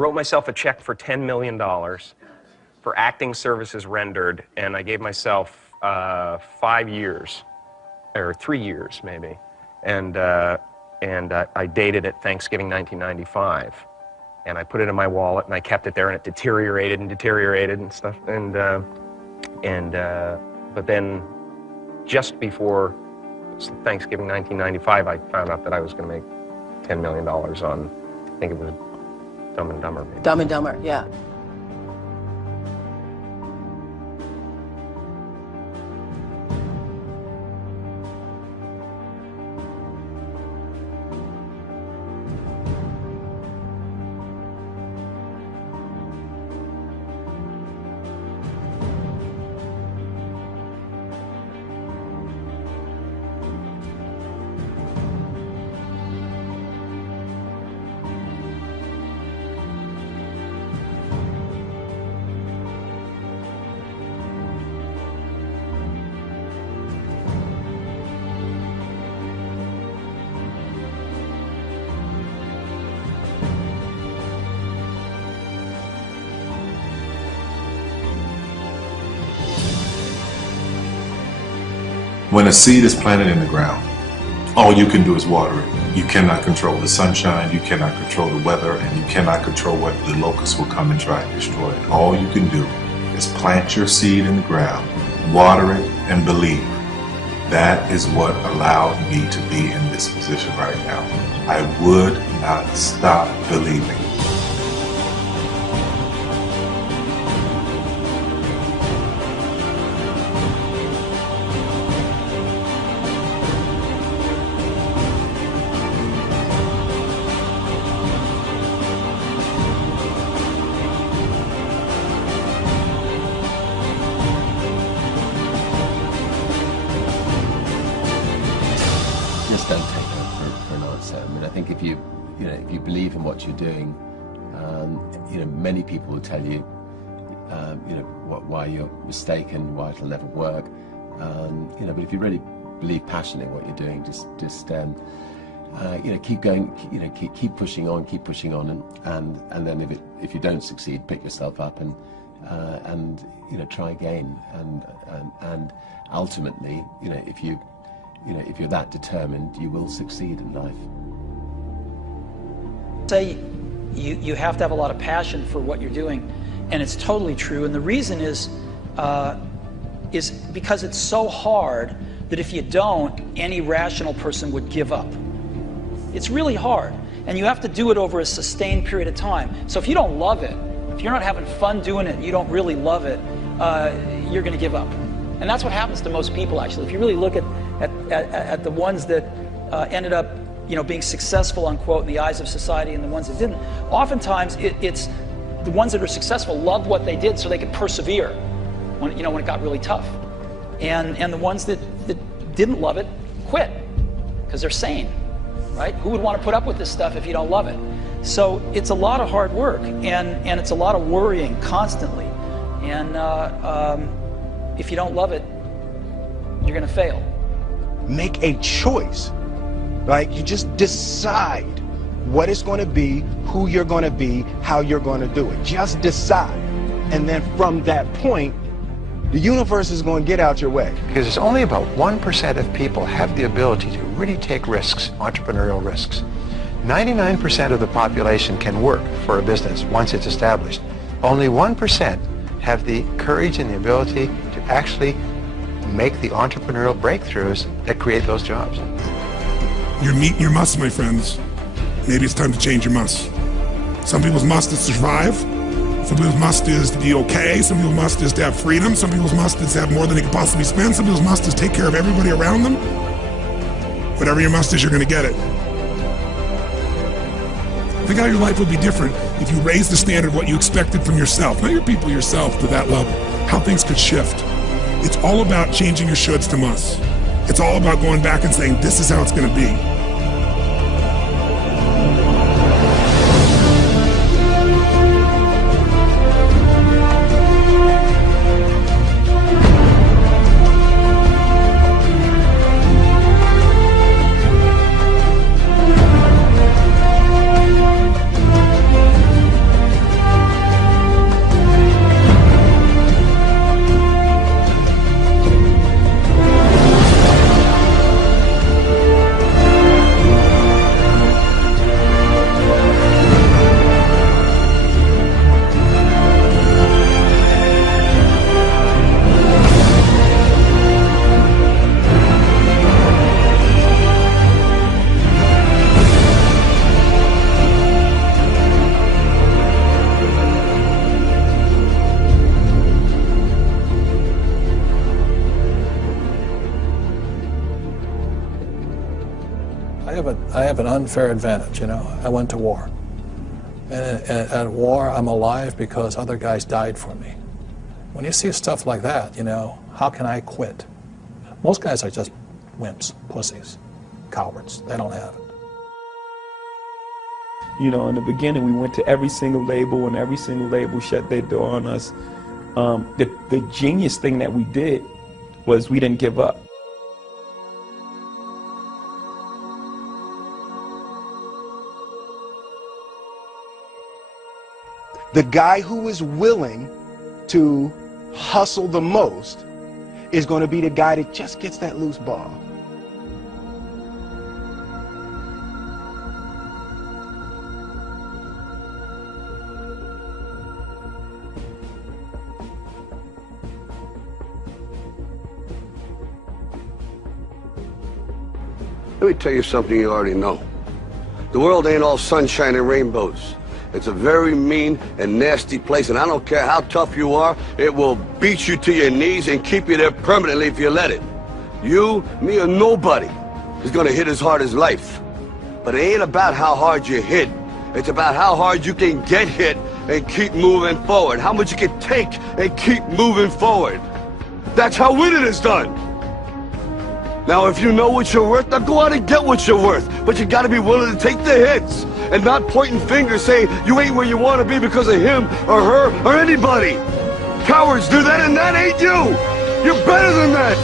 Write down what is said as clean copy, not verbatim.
Wrote myself a check for $10 million for acting services rendered, and I gave myself 5 years, or 3 years maybe, and I dated it Thanksgiving 1995, and I put it in my wallet and I kept it there, and it deteriorated and stuff, but then just before Thanksgiving 1995, I found out that I was going to make $10 million on, I think it was Dumb and Dumber. Maybe. Dumb and Dumber, yeah. When a seed is planted in the ground, all you can do is water it. You cannot control the sunshine, you cannot control the weather, and you cannot control what the locusts will come and try and destroy it. All you can do is plant your seed in the ground, water it, and believe. That is what allowed me to be in this position right now. I would not stop believing. Just don't take that for an answer. I mean, I think if you believe in what you're doing, many people will tell you, why you're mistaken, why it'll never work. But if you really believe passionately in what you're doing, just keep going, keep pushing on, and then if you don't succeed, pick yourself up and try again, and ultimately, if you're that determined, you will succeed in life. Say you have to have a lot of passion for what you're doing, and it's totally true. And the reason is because it's so hard that if you don't, any rational person would give up. It's really hard, and you have to do it over a sustained period of time. So if you don't love it, if you're not having fun doing it, you don't really love it, you're going to give up. And that's what happens to most people, actually. If you really look at the ones that ended up, being successful, unquote, in the eyes of society, and the ones that didn't, oftentimes it's the ones that are successful loved what they did so they could persevere when it got really tough. And the ones that didn't love it quit because they're sane, right? Who would want to put up with this stuff if you don't love it? So it's a lot of hard work, and it's a lot of worrying constantly. And if you don't love it, you're going to fail. Make a choice. Like, you just decide what it's going to be, who you're going to be, how you're going to do it. Just decide. And then from that point, the universe is going to get out your way. Because it's only about 1% of people have the ability to really take risks, entrepreneurial risks. 99% of the population can work for a business once it's established. Only 1% have the courage and the ability to actually make the entrepreneurial breakthroughs that create those jobs. You're meeting your must, my friends. Maybe it's time to change your must. Some people's must is to survive. Some people's must is to be okay. Some people's must is to have freedom. Some people's must is to have more than they could possibly spend. Some people's must is to take care of everybody around them. Whatever your must is, you're going to get it. Think how your life would be different if you raised the standard of what you expected from yourself, not your people, yourself, to that level. How things could shift. It's all about changing your shoulds to musts. It's all about going back and saying, this is how it's going to be. I have an unfair advantage, you know. I went to war. And at war, I'm alive because other guys died for me. When you see stuff like that, you know, how can I quit? Most guys are just wimps, pussies, cowards. They don't have it. You know, in the beginning, we went to every single label, and every single label shut their door on us. The genius thing that we did was we didn't give up. The guy who is willing to hustle the most is going to be the guy that just gets that loose ball. Let me tell you something you already know. The world ain't all sunshine and rainbows. It's a very mean and nasty place, and I don't care how tough you are, it will beat you to your knees and keep you there permanently if you let it. You, me, or nobody is gonna hit as hard as life. But it ain't about how hard you hit. It's about how hard you can get hit and keep moving forward. How much you can take and keep moving forward. That's how winning is done. Now, if you know what you're worth, now go out and get what you're worth. But you gotta be willing to take the hits and not pointing fingers saying you ain't where you want to be because of him or her or anybody. Cowards do that, and that ain't you. You're better than that.